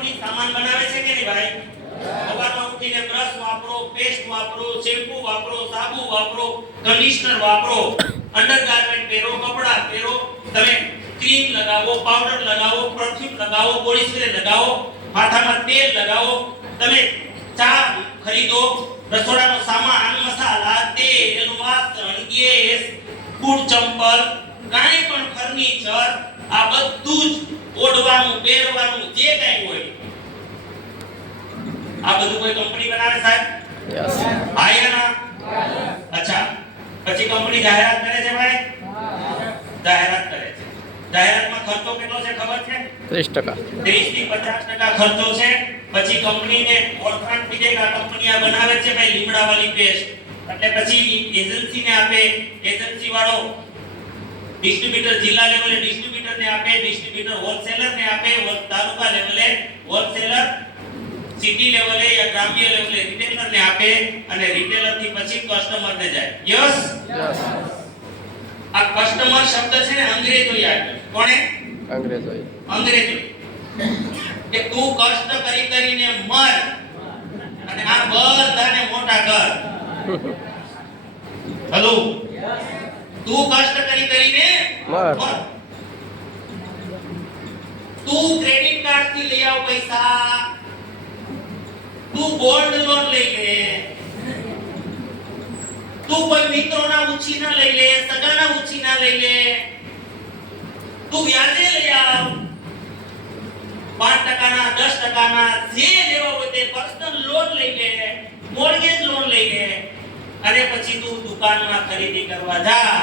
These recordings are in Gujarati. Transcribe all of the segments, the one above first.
કંપની સામાન બનાવે છે કે નહીં ભાઈ? સવારમાં ઉઠીને બ્રશ વાપરો, પેસ્ટ વાપરો, શેમ્પૂ વાપરો, સાબુ વાપરો, કન્ડિશનર વાપરો, અંડરગાર્મેન્ટ પહેરો, કપડાં પહેરો, તમે ક્રીમ લગાવો, પાવડર લગાવો, પરફ્યુમ લગાવો, બોડી સ્પ્રે લગાવો, માથામાં તેલ લગાવો, તમે ચા ખરીદો, રસોડાનો સામાન, મસાલા, તેલ, વાસણ, ગેસ, બૂટ ચંપલ, કાંઈ પણ ફર્નિચર, આ બધું જ ઓઢવાનું, પહેરવાનું જે કાંઈ હોય આ બધું કોઈ કંપની બનાવે સાહેબ? યસ. હા યા ના? અચ્છા, પછી કંપની જાહેરાત કરે છે ભાઈ? જાહેરાત કરે છે. જાહેરાતમાં ખર્ચો કેટલો છે ખબર છે? 30%. 30 થી 50% ખર્ચો છે. પછી કંપનીને ઓળખાણ થઈ જાય કે આ કંપની આ બનાવે છે ભાઈ લીમડા વાળી પેસ્ટ, એટલે પછી એજન્સીને આપે, એજન્સી વાળો ડિસ્ટ્રીબ્યુટર જિલ્લા લેવલે ડિસ્ટ્રીબ્યુટરને આપે, ડિસ્ટ્રીબ્યુટર હોલસેલરને આપે, તાલુકા લેવલે હોલસેલર, સિટી લેવલે યા ગ્રામ્ય લેવલે રિટેલરને આપે અને રિટેલરથી પછી કસ્ટમરને જાય. યસ. યસ. આ કસ્ટમર શબ્દ છે ને અંગ્રેજોએ આપ્યો. કોણે? અંગ્રેજોએ. અંગ્રેજોએ. કે તું કષ્ટ કરી કરીને મર અને આ બધાને મોટા કર. હેલો, તું કષ્ટ કરી કરીને મર. તું ક્રેડિટ કાર્ડ થી લઈ આવ પૈસા, તું ગોલ્ડ લોન લઈ લે, તું કોઈ મિત્રોના ઉછીના લઈ લે, સગાના ઉછીના લઈ લે, તું વ્યાજે લઈ આવ, 5%ના 10%ના જે લેવા હોય તે પર્સનલ લોન લઈ લે, મોર્ગેજ લોન લઈ લે અને પછી તું દુકાનમાં ખરીદી કરવા જા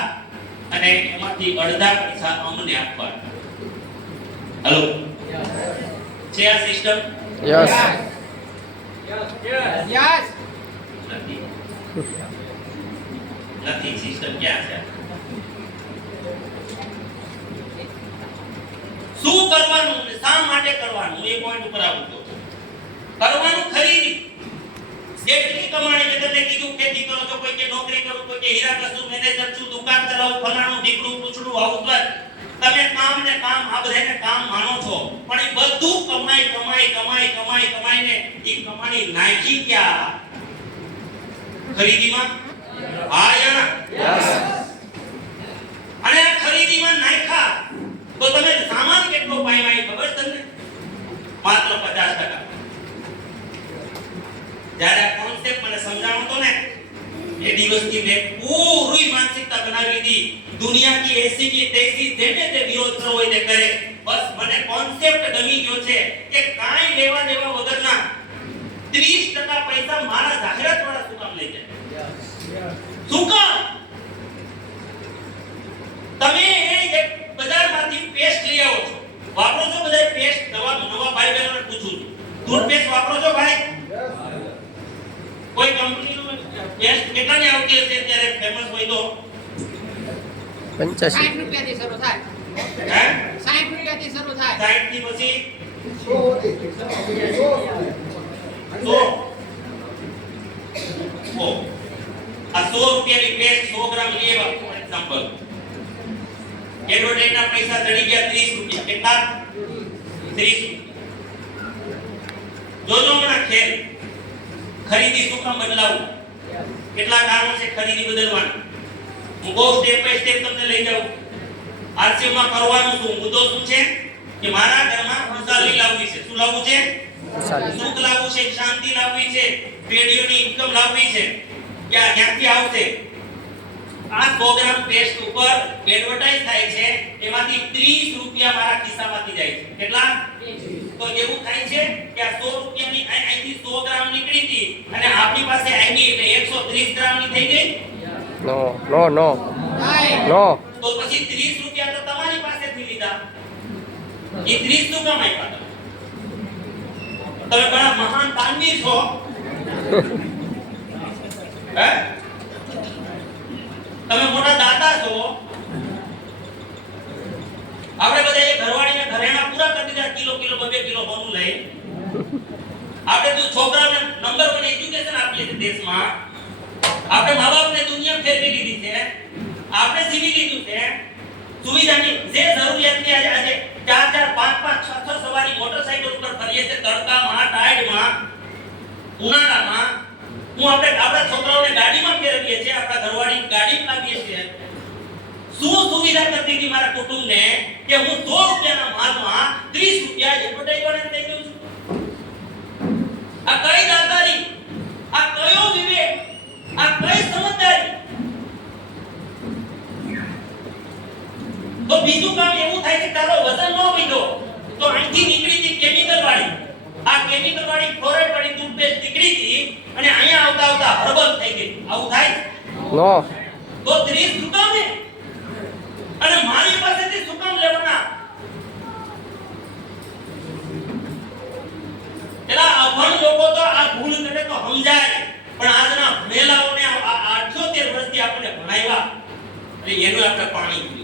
અને એમાંથી અડધા પૈસા અમને આપવા. હેલો, છે આ સિસ્ટમ? યસ. યસ. નથી. નથી સિસ્ટમ ક્યાં છે? શું કરવાનું ને શા માટે કરવાનું એ પોઈન્ટ ઉપર આવું તો કરવાનું ખરીદી. જેટલી કમાણી મેં તમને કીધું, ખેતી કરો છો, કોઈ કે નોકરી કરો, કોઈ કે હીરા કસુ મેનેજર છું, દુકાન ચલાવું, ફલાણું ઢીકડું પૂછડું હાઉસવાઈફ, તમે કામ ને કામ આ બધાને કામ માનો છો, પણ એ બધું કમાઈને એ કમાણી નાખી ક્યાં? ખરીદીમાં. હા યા યસ. અને આ ખરીદીમાં નાખ્યા તો તમે સામાન કેટલો પામ્યા ખબર તમને? માત્ર 50%. જ્યારે આ કોન્સેપ્ટ મને સમજાવતો તો ને એ દિવસથી મેં પૂરી માનસિકતા બનાવી દીધી. દુનિયા કી એસી કી તૈસી જેને તે વિરોધ કરવો હોય તે કરે. બસ મને કોન્સેપ્ટ ગમી ગયો છે કે કાંઈ લેવા દેવા વગરના 30% પૈસા મારા જાહેરાત વાળા શું કામ લઈ જાય? શું કામ? તમે એક બજારમાંથી પેસ્ટ લઈ આવો છો, વાપરો છો બધા પેસ્ટ? નવા ભાઈ બહેનોને પૂછું છું, ટૂથપેસ્ટ વાપરો છો ભાઈ? કોઈ કંપનીનું પેસ્ટ કેટલાની આવતી હશે ત્યારે ફેમસ હોય તો? 85. 60 રૂપિયાથી શરૂ થાય. હે? 60 રૂપિયાથી શરૂ થાય. 60 થી પછી 100. આ 100 રૂપિયાની પેસ્ટ 100 ગ્રામ લેવા ફોર એક્ઝામ્પલ, એડવર્ટાઇઝના પૈસા ચડી ગયા 30 રૂપિયા. કેટલા? 30. જોજો હમણાં ખેલ ખરીદી શું કામ બદલાવું? કેટલા કારણો છે ખરીદી બદલવાના. હું બહુ સ્ટેપ બાય સ્ટેપ તમને લઈ જાઉં. આરસીએમાં કરવાનું શું, મુદ્દો શું છે કે મારા ઘરમાં ખુશાલી લાવવી છે. શું લાવવું છે? ખુશાલી. સુખ લાવવું છે, શાંતિ લાવવી છે, પેઢીઓની ઇન્કમ લાવવી છે. ક્યાંથી આવશે? આ 100 ગ્રામ પેસ્ટ ઉપર એડવર્ટાઇઝ થાય છે, એમાંથી 30 રૂપિયા મારા ખિસ્સામાંથી જાય છે. કેટલા? તો એવું થાય છે કે આ 100 રૂપિયાની અહીંથી 100 ગ્રામ નીકળી હતી અને આપણી પાસે આવી એટલે 130 ગ્રામની થઈ ગઈ. નો નો નો થાય. નો. તો પછી 30 રૂપિયા તો તમારી પાસેથી લીધા. એ 30 શું કામ આપ્યા તમે? તમે ઘણા મહાન દાનવીર છો. હે? તમે મોટા દાતા છો. આપણે બધા એ ઘરવાળીને ઘરેણા પૂરા કરી દીધા, કિલો 2 કિલો સોનું લઈ. આપણે તો છોકરાઓને નંબર 1 એજ્યુકેશન આપીએ છીએ દેશમાં. આપણે મા-બાપને દુનિયા ફેરવી લીધી છે. આપણે જીવી લીધું છે. સુવિધાની જે જરૂરિયાતની આજે 4-4, 5-5, 6-6 સવારી મોટરસાઇકલ ઉપર ફરી રમીએ છીએ તડકામાં, ટાઈડમાં, ઉનાળામાં. આપણા છોકરાઓને ગાડીમાં ફેરવીએ છીએ, આપણા ઘરવાળી ગાડીમાં લાવીએ છીએ. શું સુવિધા કરતી હતી મારા કુટુંબને કે હું 100 રૂપિયાના માલમાં 30 રૂપિયા એડવર્ટાઇઝમેન્ટ લઈ દઉં છું? આ કઈ દાતારી, આ કયો વિવેક, આ કઈ સમજદારી? તો બીજું કામ એવું થાય કે તારો વજન ન વધ્યો તો અહીંથી નીકળી હતી કેમિકલ વાળી, આ કેમિકલ વાળી ફ્લોરાઇડ વાળી ટૂથપેસ્ટ નીકળી હતી અને અહીંયા આવતા આવતા હર્બલ થઈ ગઈ. આવું થાય? નો. તો 30 શું કામ હે? અને મારી પાસેથી શું કામ લેવાના? એલા અભણ લોકો તો આ ભૂલ કરે તો સમજાય, પણ આજના ભણેલાઓને આ 78 વર્ષથી આપણે ભણાવ્યા એટલે એનું આપણે પાણી